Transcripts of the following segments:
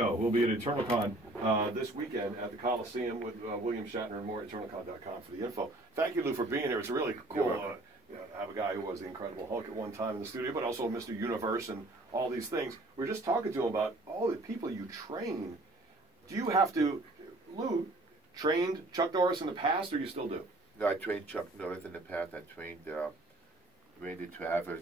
We'll be at EternalCon this weekend at the Coliseum with William Shatner and more at EternalCon.com for the info. Thank you, Lou, for being here. It's really cool to have a guy who was the Incredible Hulk at one time in the studio, but also Mr. Universe and all these things. We're just talking to him about all the people you train. Do you have to, Lou, trained Chuck Norris in the past, or you still do? No, I trained Chuck Norris in the past. I trained Randy Travis,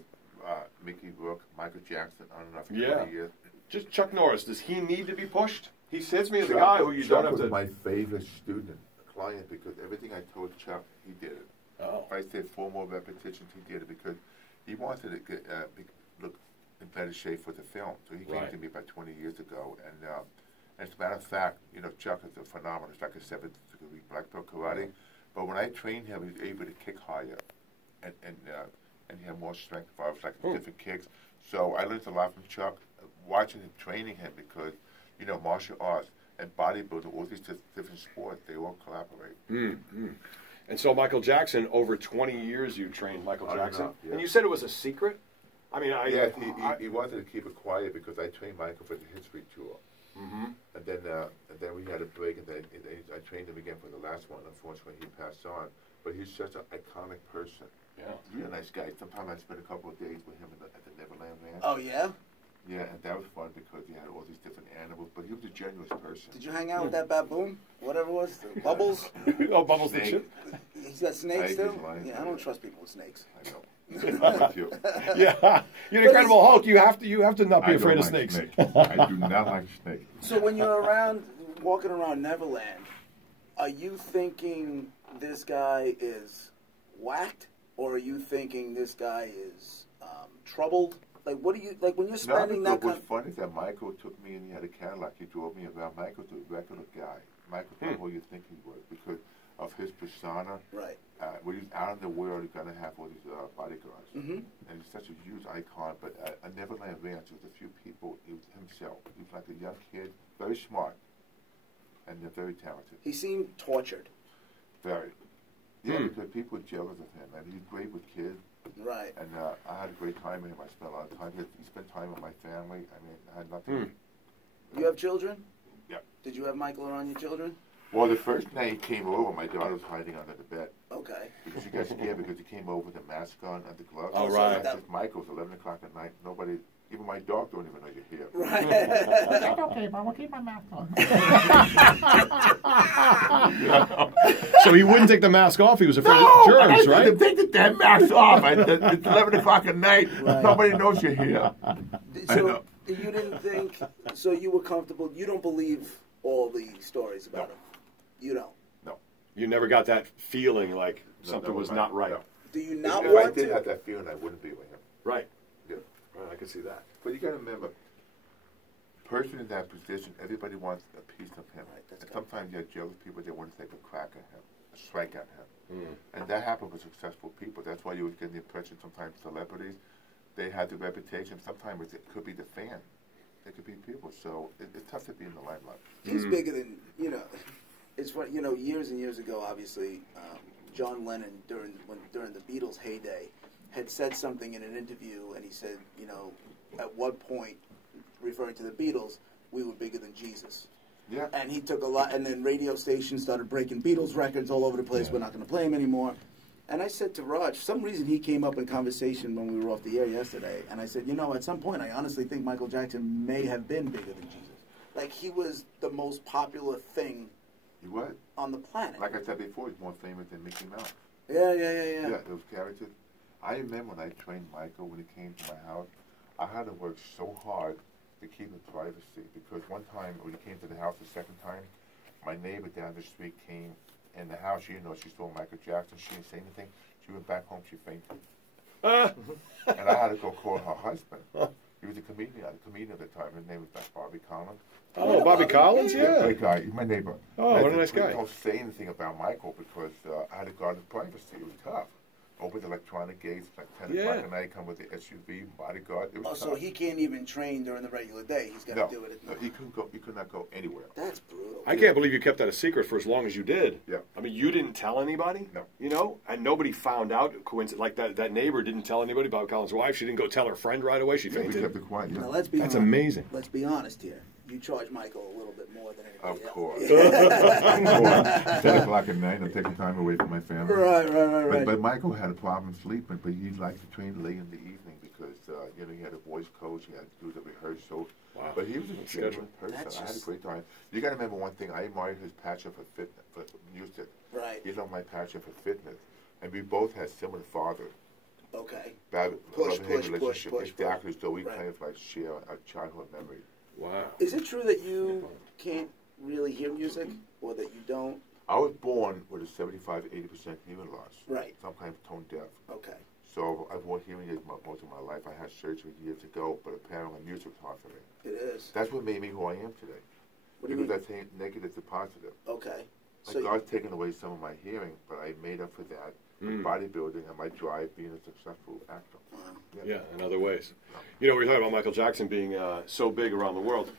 Mickey Rourke, Michael Jackson, on and off for 20 years. Just Chuck Norris, does he need to be pushed? He hits me as a guy who you don't have to... Chuck was my favorite student, client, because everything I told Chuck, he did it. Oh. If I said 4 more repetitions, he did it, because he wanted to get, look in better shape for the film. So he came to me about 20 years ago, and as a matter of fact, you know, Chuck is a phenomenon. It's like a 7th degree black belt karate. But when I trained him, he was able to kick higher, and he had more strength as far as like different kicks. So I learned a lot from Chuck, watching him, training him, because, you know, martial arts and bodybuilding, all these different sports, they all collaborate. And so Michael Jackson, over 20 years you trained Michael Jackson. And you said it was a secret? I mean, he wanted to keep it quiet because I trained Michael for the history tour. And then we had a break, and then I trained him again for the last one. Unfortunately, he passed on. But he's such an iconic person. He's a nice guy. Sometimes I spent a couple of days with him at the Neverland Ranch. Oh, yeah? Yeah, and that was fun because he had all these different animals, but he was a generous person. Did you hang out with that baboon? Whatever it was? Bubbles? Oh, Bubbles the chip? He's got snakes, too? Yeah, I don't trust people with snakes. I know. Yeah, you're an Incredible Hulk. You have to not be afraid of snakes. I do not like snakes. So when you're walking around Neverland, are you thinking this guy is whacked, or are you thinking this guy is troubled? Like, what do you like when you're spending that? What's funny is that Michael took me and he had a Cadillac. He drove me around. Michael's a regular guy. Michael's not who you think he was because of his persona. Right. When he's out in the world, he's gonna have all these bodyguards, and he's such a huge icon. But at Neverland Ranch, there was a few people. He was himself. He was like a young kid, very smart, and they're very talented. He seemed tortured. Very. Yeah, because people were jealous of him, and he's great with kids. Right. And I had a great time with him. I spent a lot of time. He spent time with my family. I mean, I had nothing. You have children? Yeah. Did you have Michael around your children? Well, the first night he came over, my daughter was hiding under the bed. Okay. Because she got scared because he came over with the mask on and the gloves. Oh, right. I said, Michael, it's 11 o'clock at night. Nobody, even my dog don't even know you're here. Right. It's okay, Mom. I'll keep my mask on. So he wouldn't take the mask off. He was afraid of germs, right? Take the damn mask off. It's 11 o'clock at night. Right. Nobody knows you're here. So you didn't think, so you were comfortable, you don't believe all the stories about him? You don't? No. You never got that feeling like something was not right. No. Do you not if want I did to? have that feeling, I wouldn't be with him. Right. Yeah. Right, I can see that. But you got to remember, person in that position, everybody wants a piece of him. Right, and sometimes you have jealous people, they want to take a crack at him, a strike at him. And that happened with successful people. That's why you would get the impression sometimes celebrities, they had the reputation. Sometimes it could be the fan. It could be people. So it's tough to be in the limelight. He's bigger than, you know, it's what, you know, years and years ago, obviously, John Lennon, during the Beatles' heyday, had said something in an interview, and he said, you know, at what point, referring to the Beatles, we were bigger than Jesus. Yeah. And he took a lot, and then radio stations started breaking Beatles records all over the place. We're not going to play them anymore. And I said to Raj, for some reason he came up in conversation when we were off the air yesterday, and I said, you know, at some point I honestly think Michael Jackson may have been bigger than Jesus. Like, he was the most popular thing on the planet. Like I said before, he's more famous than Mickey Mouse. Yeah. Yeah, those characters. I remember when I trained Michael, when he came to my house, I had to work so hard to keep his privacy, because one time when he came to the house the second time, my neighbor down the street came in the house. She didn't know she saw Michael Jackson. She didn't say anything. She went back home. She fainted. And I had to go call her husband. He was a comedian at the time. His name was Bobby Collins. Oh, Bobby Collins, yeah. Great guy. He's my neighbor. Oh, what a nice guy. Don't say anything about Michael because I had to guard his privacy. It was tough. Open the electronic gates, like 10 o'clock at night, come with the SUV, bodyguard. It was tough. So he can't even train during the regular day. He's got to do it at night. He couldn't go. He could not go anywhere. That's brutal. I can't believe you kept that a secret for as long as you did. Yeah. I mean, you didn't tell anybody? No. You know? And nobody found out. Like that neighbor didn't tell anybody about Collins' wife. She didn't go tell her friend right away. She fainted. We kept it quiet. Now, let's be That's honest. amazing. Let's be honest here. you charge Michael a little bit more than anybody Of else. course. Yeah. 10 o'clock at night, I'm taking time away from my family. Right. But Michael had a problem sleeping, but he liked to train late in the evening because, he had a voice coach, he had to do the rehearsal. Wow. But he was a genuine person. That's I had a just- great time. You got to remember one thing. I admired his passion for fitness, for music. Right. He's on my passion for fitness. And we both had similar fathers. Okay. Bad Push, love-hate push, relationship. push, Exactly. So we Right. kind of like share a childhood memory. Wow. Is it true that you can't really hear music, or that you don't? I was born with a 75-80% hearing loss. Right. Sometimes tone deaf. Okay. So I've worn hearing aids most of my life. I had surgery years ago, but apparently music's hard for me. It is. That's what made me who I am today. What do you Because mean? I think negative to positive. Okay. Like So God's taken away some of my hearing, but I made up for that with bodybuilding and my drive being a successful actor. Yeah, in other ways. You know, we were talking about Michael Jackson being so big around the world.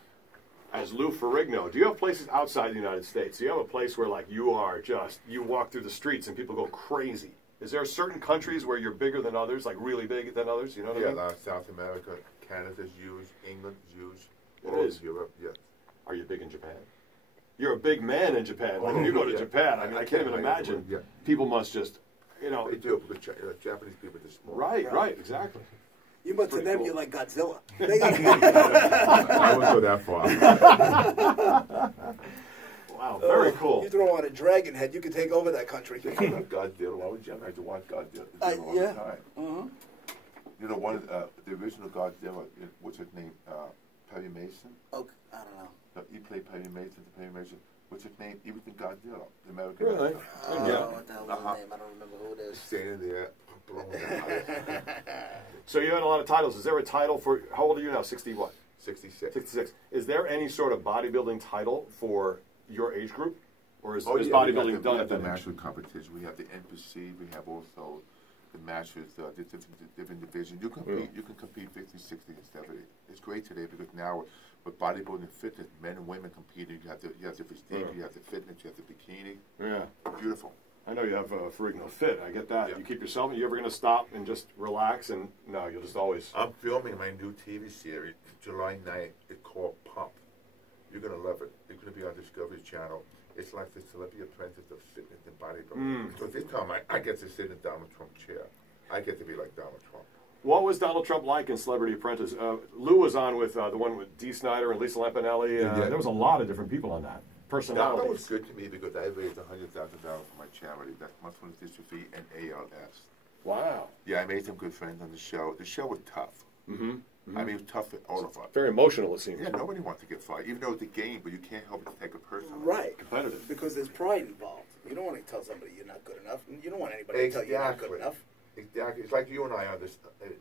As Lou Ferrigno, do you have places outside the United States? Do you have a place where, like, you walk through the streets and people go crazy? Is there certain countries where you're bigger than others, like really big than others? You know what I mean? South America, Canada's huge, England's huge, It all is. of Europe, yeah. Are you big in Japan? You're a big man in Japan. Like, if you go to Yeah. Japan, I mean, I can't even imagine. Yeah. People must just, They do, because Japanese people are small. right, exactly. you, but to Pretty them, cool. you're like Godzilla. They got I wouldn't go that far. Wow, very cool. You throw on a dragon head, you could take over that country. They call that Godzilla. Why would you have to watch Godzilla all yeah. the time? Uh-huh. You know, one of the original Godzilla, what's his name? Perry Mason? Okay. I don't know. No, he played Perry Mason. What's his name? He was in Godzilla, the American Really? actor. Oh, what the hell is his name? I don't remember who it is. Standing there, blowing out. So you had a lot of titles. Is there a title for, how old are you now, 60 what? 66. 66. Is there any sort of bodybuilding title for your age group? Or is Oh, yeah, bodybuilding done we at have the that age? national competition. We have the NPC. We have also the matches, the different divisions. You can compete 50, 60, and 70. It's great today because now with bodybuilding and fitness, men and women competing. You have the physique, you have the fitness, you have the bikini. Yeah. Beautiful. I know you have Ferrigno Fit. I get that. Yeah. You keep yourself. Are you ever going to stop and just relax? And no, you'll just always. I'm filming my new TV series July 9th. It's called Pump. You're going to love it. It's going to be on Discovery Channel. It's like the Celebrity Apprentice of fitness and bodybuilding. So this time I get to sit in Donald Trump's chair. I get to be like Donald Trump. What was Donald Trump like in Celebrity Apprentice? Lou was on with the one with Dee Snider and Lisa Lampanelli. Yeah. There was a lot of different people on that. Donald was Personalities. good to me because I raised $100,000 for my charity. That's muscular dystrophy and ALS. Wow. Yeah, I made some good friends on the show. The show was tough. I mean, it was tough for all of us. Very emotional, it seems. Yeah, nobody wants to get fired, even though it's a game, but you can't help but take a person. Right. Competitive. Because there's pride involved. You don't want to tell somebody you're not good enough. You don't want anybody to tell you you're not good enough. Exactly. It's like you and I on this.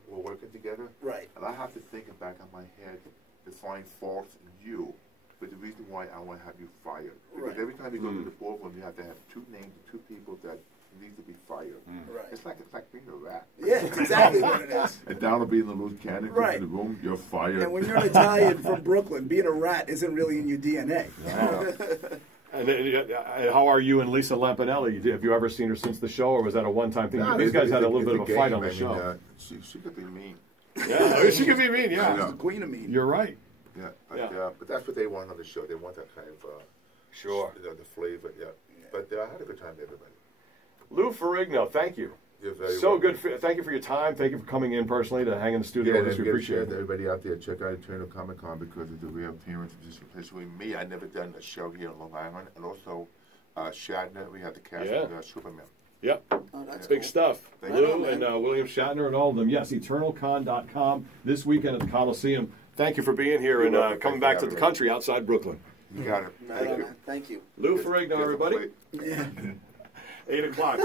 We're working together. Right. And I have to think back on my head to find faults in you, but the reason why I want to have you fired. Because Right. every time you go to the boardroom, you have to have two names of two people that need to be fired. Right. It's like being a rat. Yeah, it's exactly what it is. And Donald being the loose cannon Right. in the room, you're fired. And when you're an Italian from Brooklyn, being a rat isn't really in your DNA. And how are you and Lisa Lampanelli? Have you ever seen her since the show, or was that a one-time thing? No, These guys had a little bit it's of a fight game. on the I mean, show. She could be mean. Yeah, she could be mean. I Yeah, know. The queen of me. you're right. Yeah, Yeah. but that's what they want on the show. They want that kind of Sure. the flavor. Yeah. But I had a good time, everybody. Lou Ferrigno, thank you. You're very So welcome. good. Thank you for your time. Thank you for coming in personally to hang in the studio Yeah, with us. We appreciate it. everybody out there, check out Eternal Comic Con because of the rare appearance, especially me. I never done a show here in Long Island, and also Shatner. We had the cast Yeah. with Superman. Yep. Oh, that's Big cool. stuff. Thank Lou you, man. and William Shatner and all of them. Yes, eternalcon.com this weekend at the Coliseum. Thank you for being here You're and welcome. coming Thanks back for to the having me. country outside Brooklyn. You got it. Right Thank on, you. man. Thank you. Lou Here's- Ferrigno, here's the everybody. plate. Yeah. 8 o'clock.